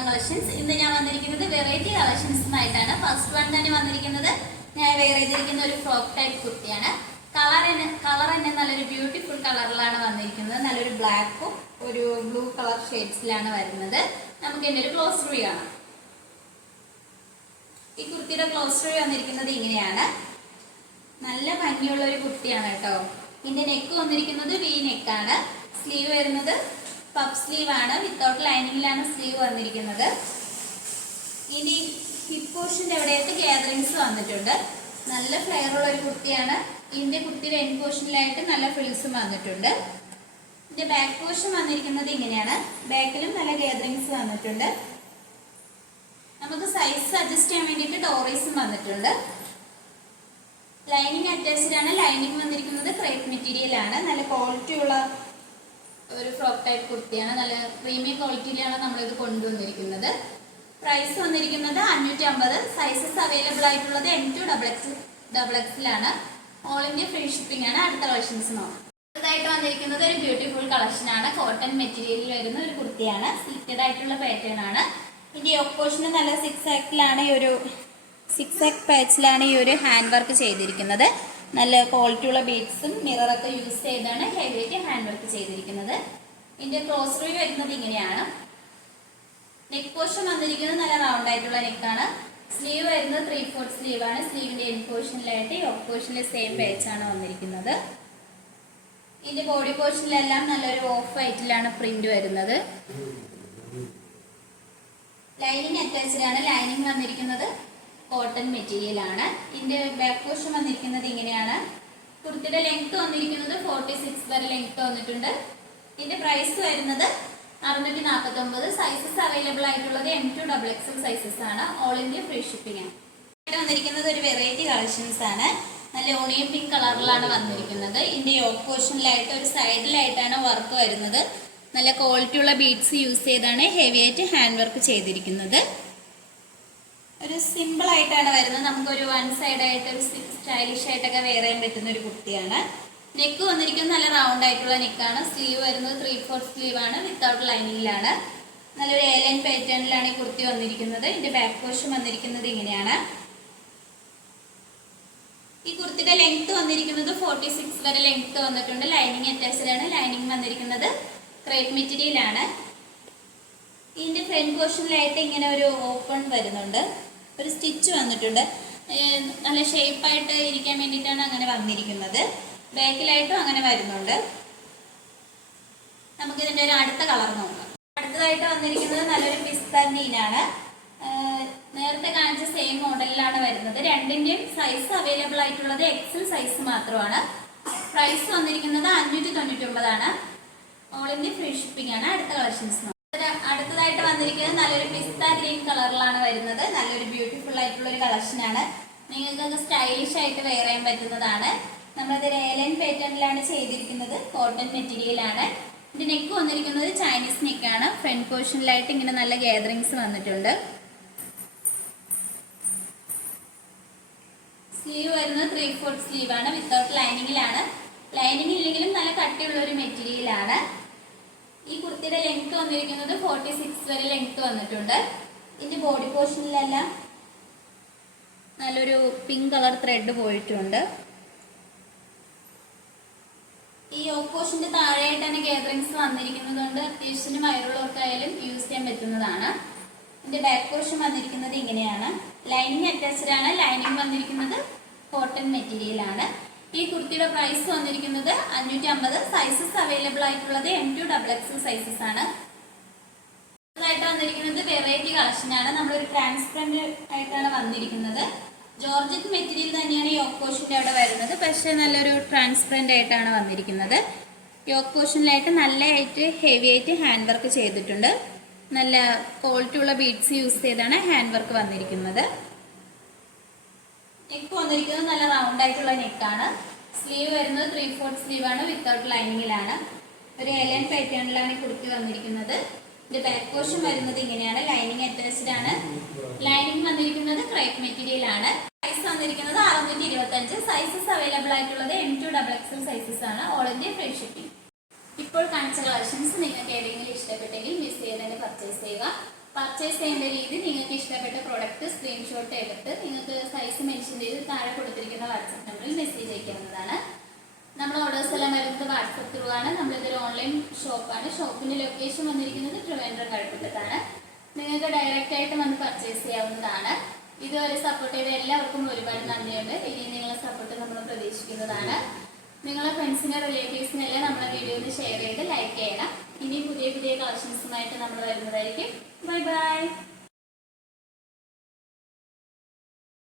സ്വർണം കളക്ഷൻസ്. ഇന്ന് ഞാൻ വന്നിരിക്കുന്നത് വെറൈറ്റി കളക്ഷൻസുമായിട്ടാണ് ഫസ്റ്റ് വൺ തന്നെ വന്നിരിക്കുന്നത് ഞാൻ വെയർ ചെയ്തിരിക്കുന്ന ഒരു ഫ്രോക്ക് ടൈപ്പ് കുർത്തിയാണ് കളർ കളർ തന്നെ നല്ലൊരു ബ്യൂട്ടിഫുൾ കളറിലാണ് വന്നിരിക്കുന്നത്. നല്ലൊരു ബ്ലാക്കും ഒരു ബ്ലൂ കളർ ഷെയ്ഡ്സിലാണ് വരുന്നത്. നമുക്ക് എന്റെ ഒരു ക്ലോസ് റൂ കാണാം. ഈ കുർത്തിയുടെ ക്ലോസ് റൂ വന്നിരിക്കുന്നത് ഇങ്ങനെയാണ്. നല്ല ഭംഗിയുള്ള ഒരു കുർത്തിയാണ് കേട്ടോ. ഇതിന്റെ നെക്ക് വന്നിരിക്കുന്നത് വി നെക്കാണ് സ്ലീവ് വരുന്നത് പഫ് സ്ലീവ് ആണ്. വിത്തൗട്ട് ലൈനിങ്ങിലാണ് സ്ലീവ് വന്നിരിക്കുന്നത്. ഇനി ഹിപ്പ് പോർഷന്റെ എവിടെയായിട്ട് ഗ്യാതറിങ്സ് വന്നിട്ടുണ്ട്. നല്ല ഫ്ലെയർ ഉള്ള ഒരു കുർത്തിയാണ് ഇതിന്റെ കുർത്തിയുടെ എൻ പോർഷനിലായിട്ട് നല്ല ഫ്രിൽസും വന്നിട്ടുണ്ട്. ഇതിന്റെ ബാക്ക് പോർഷൻ വന്നിരിക്കുന്നത് ഇങ്ങനെയാണ്. ബാക്കിലും നല്ല ഗ്യാതറിങ്സ് വന്നിട്ടുണ്ട്. നമുക്ക് സൈസ് അഡ്ജസ്റ്റ് ചെയ്യാൻ വേണ്ടിയിട്ട് ഡോറീസും വന്നിട്ടുണ്ട്. ലൈനിങ് അറ്റാച്ച്ഡ് ആണ്. ലൈനിങ് വന്നിരിക്കുന്നത് ക്രേപ്പ് മെറ്റീരിയൽ ആണ്. നല്ല ക്വാളിറ്റി ഉള്ള ഒരു ഫ്രോക്ക് ടൈപ്പ് കുർത്തിയാണ്. നല്ല പ്രീമിയം ക്വാളിറ്റിയിലാണ് നമ്മളിത് കൊണ്ടുവന്നിരിക്കുന്നത്. പ്രൈസ് വന്നിരിക്കുന്നത് അഞ്ഞൂറ്റി അമ്പത് സൈസസ് അവൈലബിൾ ആയിട്ടുള്ളത് M to double X double എക്സിലാണ് all India free shipping ആണ്. അടുത്ത കളക്ഷൻസ് നോക്കാം. അടുത്തതായിട്ട് വന്നിരിക്കുന്നത് ഒരു ബ്യൂട്ടിഫുൾ കളക്ഷൻ ആണ്. കോട്ടൺ മെറ്റീരിയലിൽ വരുന്ന ഒരു കുർത്തിയാണ്. സീറ്റഡ് ആയിട്ടുള്ള പാറ്റേൺ ആണ്. ഇതിന്റെ ഒപ്പോഷന് നല്ല സിക്സ് ആക്കിലാണ് ഈ ഒരു സിക്സ് ആക്ക് പാച്ചിലാണ് ഈ ഒരു ഹാൻഡ് വർക്ക് ചെയ്തിരിക്കുന്നത്. നല്ല ക്വാളിറ്റി ഉള്ള ബീഡ്സും മിററൊക്കെ യൂസ് ചെയ്താണ് ഹെവിയായിട്ട് ഹാൻഡ് വർക്ക് ചെയ്തിരിക്കുന്നത്. ഇതിന്റെ ക്ലോസ് റിവ്യൂ വരുന്നത് ഇങ്ങനെയാണ്. നെക്ക് പോർഷൻ വന്നിരിക്കുന്നത് നല്ല റൗണ്ട് ആയിട്ടുള്ള നെക്കാണ് സ്ലീവ് വരുന്നത് ത്രീ ഫോർത്ത് സ്ലീവ് ആണ്. സ്ലീവിന്റെ എൻ പോർഷനിലായിട്ട് യോക്ക് പോർഷനിലെ സെയിം ആണ് വന്നിരിക്കുന്നത്. ഇതിന്റെ ബോഡി പോർഷനിലെല്ലാം നല്ലൊരു ഓഫ് വൈറ്റിലാണ് പ്രിന്റ് വരുന്നത്. ലൈനിങ് അറ്റാച്ച്ഡ് ആണ്. ലൈനിങ് വന്നിരിക്കുന്നത് കോട്ടൺ മെറ്റീരിയൽ ആണ്. ഇതിന്റെ ബാക്ക് പോർഷൻ വന്നിരിക്കുന്നത് ഇങ്ങനെയാണ്. കുർത്തിയുടെ ലെങ്ത് വന്നിരിക്കുന്നത് ഫോർട്ടി സിക്സ് വരെ ലെങ്ത് വന്നിട്ടുണ്ട്. ഇതിന്റെ പ്രൈസ് വരുന്നത് അറുന്നൂറ്റി നാൽപ്പത്തി ഒമ്പത് സൈസസ് അവൈലബിൾ ആയിട്ടുള്ളത് M to double XL sizes ആണ്. ഓൾ ഇന്ത്യ ഫ്രീ ഷിപ്പിംഗ് ആണ്. വന്നിരിക്കുന്നത് ഒരു വെറൈറ്റി കളക്ഷൻസ് ആണ്. നല്ല ഓണിയൻ പിങ്ക് കളറിലാണ് വന്നിരിക്കുന്നത്. ഇതിന്റെ യോക്ക് പോർഷനിലായിട്ട് ഒരു സൈഡിലായിട്ടാണ് വർക്ക് വരുന്നത്. നല്ല ക്വാളിറ്റി ഉള്ള ബീഡ്സ് യൂസ് ചെയ്താണ് ഹെവി ആയിട്ട് ഹാൻഡ് വർക്ക് ചെയ്തിരിക്കുന്നത്. ഒരു സിമ്പിൾ ആയിട്ടാണ് വരുന്നത്. നമുക്കൊരു വൺ സൈഡ് ആയിട്ട് ഒരു സ്റ്റൈലിഷ് ആയിട്ടൊക്കെ വെയർ ചെയ്യാൻ പറ്റുന്ന ഒരു കുട്ടിയാണ്. നെക്ക് വന്നിരിക്കുന്നത് നല്ല റൗണ്ട് ആയിട്ടുള്ള നെക്കാണ് സ്ലീവ് വരുന്നത് ത്രീ ഫോർ സ്ലീവ് ആണ്. വിത്തൗട്ട് ലൈനിങ്ങിലാണ് നല്ലൊരു ഏലൻ പാറ്റേണിലാണ് ഈ കുർത്തി വന്നിരിക്കുന്നത്. ഇതിന്റെ ബാക്ക് പോർഷൻ വന്നിരിക്കുന്നത് ഇങ്ങനെയാണ്. ഈ കുർത്തിയുടെ ലെങ്ത് വന്നിരിക്കുന്നത് ഫോർട്ടി സിക്സ് വരെ ലെങ്ത് വന്നിട്ടുണ്ട്. ലൈനിങ് അറ്റാച്ച്ഡ് ആണ്. ലൈനിങ് വന്നിരിക്കുന്നത് ക്രേപ്പ് മെറ്റീരിയൽ ആണ് ഇതിന്റെ ഫ്രണ്ട് പോർഷനിലായിട്ട് ഇങ്ങനെ ഒരു ഓപ്പൺ വരുന്നുണ്ട്. ഒരു സ്റ്റിച്ച് വന്നിട്ടുണ്ട്. നല്ല ഷേപ്പായിട്ട് ഇരിക്കാൻ വേണ്ടിയിട്ടാണ് അങ്ങനെ വന്നിരിക്കുന്നത്. ബാക്കിലായിട്ടും അങ്ങനെ വരുന്നുണ്ട്. നമുക്ക് ഇതിന്റെ ഒരു അടുത്ത കളർ നോക്കാം. അടുത്തതായിട്ട് വന്നിരിക്കുന്നത് നല്ലൊരു പിസ്ത ഗ്രീനാണ് നേരത്തെ കാണിച്ച സെയിം മോഡലിലാണ് വരുന്നത്. രണ്ടിന്റെയും സൈസ് അവൈലബിൾ ആയിട്ടുള്ളത് എക്സൽ സൈസ് മാത്രമാണ്. പ്രൈസ് വന്നിരിക്കുന്നത് അഞ്ഞൂറ്റി തൊണ്ണൂറ്റി ഒമ്പതാണ് ഓൾ ഇന്ത്യ ഫ്രീ ഷിപ്പിംഗ് ആണ്. അടുത്ത കളക്ഷൻസ് അടുത്തതായിട്ട് വന്നിരിക്കുന്നത് നല്ലൊരു പിസ്ത ഗ്രീൻ കളറിലാണ് വരുന്നത്. നല്ലൊരു ബ്യൂട്ടിഫുൾ ആയിട്ടുള്ള ഒരു കളക്ഷൻ ആണ്. നിങ്ങൾക്ക് സ്റ്റൈലിഷ് ആയിട്ട് വെയർ ചെയ്യാൻ പറ്റുന്നതാണ്. നമ്മളത് ഏലൻ പാറ്റേണിലാണ് ചെയ്തിരിക്കുന്നത്. കോട്ടൺ മെറ്റീരിയലാണ് ആണ്. ഇത് നെക്ക് വന്നിരിക്കുന്നത് ചൈനീസ് നെക്കാണ് ഫ്രണ്ട് പോർഷനിലായിട്ട് ഇങ്ങനെ നല്ല ഗ്യാതറിങ്സ് വന്നിട്ടുണ്ട്. സ്ലീവ് വരുന്നത് ത്രീ ഫോർത്ത് സ്ലീവ് ആണ്. വിത്തൗട്ട് ലൈനിങ്ങിലാണ് ലൈനിങ് ഇല്ലെങ്കിലും നല്ല കട്ടിയുള്ള ഒരു മെറ്റീരിയൽ ആണ്. ഈ കുർത്തിയുടെ ലെങ്ത് വന്നിരിക്കുന്നത് ഫോർട്ടി സിക്സ് വരെ ലെങ്ത് വന്നിട്ടുണ്ട്. ഇതിന്റെ ബോഡി പോർഷനിലെല്ലാം നല്ലൊരു പിങ്ക് കളർ ത്രെഡ് പോയിട്ടുണ്ട്. ഈ ഓപ്പോഷന്റെ താഴെയായിട്ടാണ് ഗാദറിങ്സ് വന്നിരിക്കുന്നത് കൊണ്ട് അത്യാവശ്യത്തിന് വയറുള്ളവർക്കായാലും യൂസ് ചെയ്യാൻ പറ്റുന്നതാണ്. ഇതിന്റെ ബാക്ക് പോർഷൻ വന്നിരിക്കുന്നത് ഇങ്ങനെയാണ്. ലൈനിങ് അറ്റാച്ച്ഡ് ആണ്. ലൈനിങ് വന്നിരിക്കുന്നത് കോട്ടൺ മെറ്റീരിയൽ ആണ്. ഈ കുർത്തിയുടെ പ്രൈസ് വന്നിരിക്കുന്നത് അഞ്ഞൂറ്റി അമ്പത് സൈസസ് അവൈലബിൾ ആയിട്ടുള്ളത് M to double X sizes ആണ്. ആയിട്ട് വന്നിരിക്കുന്നത് വെറൈറ്റി കളക്ഷൻ ആണ്. നമ്മളൊരു ട്രാൻസ്പെറന്റ് ആയിട്ടാണ് വന്നിരിക്കുന്നത്. ജോർജറ്റ് മെറ്റീരിയൽ തന്നെയാണ് യോക്ക് പോർഷന്റെ അവിടെ വരുന്നത്. പക്ഷേ നല്ലൊരു ട്രാൻസ്പെറന്റ് ആയിട്ടാണ് വന്നിരിക്കുന്നത്. യോക്ക് പോർഷനിലായിട്ട് നല്ലതായിട്ട് ഹെവി ആയിട്ട് ഹാൻഡ് വർക്ക് ചെയ്തിട്ടുണ്ട്. നല്ല ക്വാളിറ്റി ഉള്ള ബീഡ്സ് യൂസ് ചെയ്താണ് ഹാൻഡ് വർക്ക് വന്നിരിക്കുന്നത്. നെക്ക് വന്നിരിക്കുന്നത് നല്ല റൗണ്ട് ആയിട്ടുള്ള നെക്കാണ് സ്ലീവ് വരുന്നത് ത്രീ ഫോർത്ത് സ്ലീവ് ആണ് വിത്തൗട്ട് ലൈനിങ്ങിലാണ് ഒരു എലൻ പാറ്റേണിലാണ് കുടുക്കി വന്നിരിക്കുന്നത്. ഇതിന്റെ ബാക്ക് പോർഷൻ വരുന്നത് ഇങ്ങനെയാണ്. ലൈനിങ് അറ്റാച്ച്ഡ് ആണ്. ലൈനിങ് വന്നിരിക്കുന്നത് ക്രൈപ്പ് മെറ്റീരിയൽ ആണ്. സൈസ് വന്നിരിക്കുന്നത് അറുന്നൂറ്റി ഇരുപത്തി അഞ്ച് സൈസസ് അവൈലബിൾ ആയിട്ടുള്ളത് M to double XL sizes ആണ്. ഓൾ ഇന്ത്യ ഫ്രീ ഷിപ്പിംഗ് ഇപ്പോൾ കാണിച്ച കളക്ഷൻസ് നിങ്ങൾക്ക് ഏതെങ്കിലും ഇഷ്ടപ്പെട്ടെങ്കിൽ മിസ് ചെയ്ത് പർച്ചേസ് ചെയ്യുക. പർച്ചേസ് ചെയ്യേണ്ട രീതി നിങ്ങൾക്ക് ഇഷ്ടപ്പെട്ട പ്രോഡക്റ്റ് സ്ക്രീൻഷോട്ട് എടുത്ത് നിങ്ങൾക്ക് സൈസ് മെൻഷൻ ചെയ്ത് താഴെ കൊടുത്തിരിക്കുന്ന വാട്സപ്പ് നമ്പറിൽ മെസ്സേജ് അയക്കാവുന്നതാണ്. നമ്മൾ ഓർഡേഴ്സ് എല്ലാം വരുന്നത് വാട്സപ്പ് ത്രൂ ആണ്. നമ്മളിതൊരു ഓൺലൈൻ ഷോപ്പാണ് ഷോപ്പിന്റെ ലൊക്കേഷൻ വന്നിരിക്കുന്നത് ട്രിവാൻഡ്രം കഴക്കൂട്ടത്താണ് നിങ്ങൾക്ക് ഡയറക്റ്റ് ആയിട്ട് വന്ന് പർച്ചേസ് ചെയ്യാവുന്നതാണ്. ഇതുവരെ സപ്പോർട്ട് ചെയ്ത എല്ലാവർക്കും ഒരുപാട് നന്ദിയുണ്ട്. ഇനി നിങ്ങളെ സപ്പോർട്ട് നമ്മൾ പ്രതീക്ഷിക്കുന്നതാണ്. നിങ്ങളെ ഫ്രണ്ട്സിനെ റിലേറ്റീവ്സിനെല്ലാം നമ്മളെ വീഡിയോ ഒന്ന് ഷെയർ ചെയ്ത് ലൈക്ക് ചെയ്യണം. ഇനി പുതിയ പുതിയ കളക്ഷൻസുമായിട്ട് നമ്മൾ വരുന്നതായിരിക്കും. Bye-bye!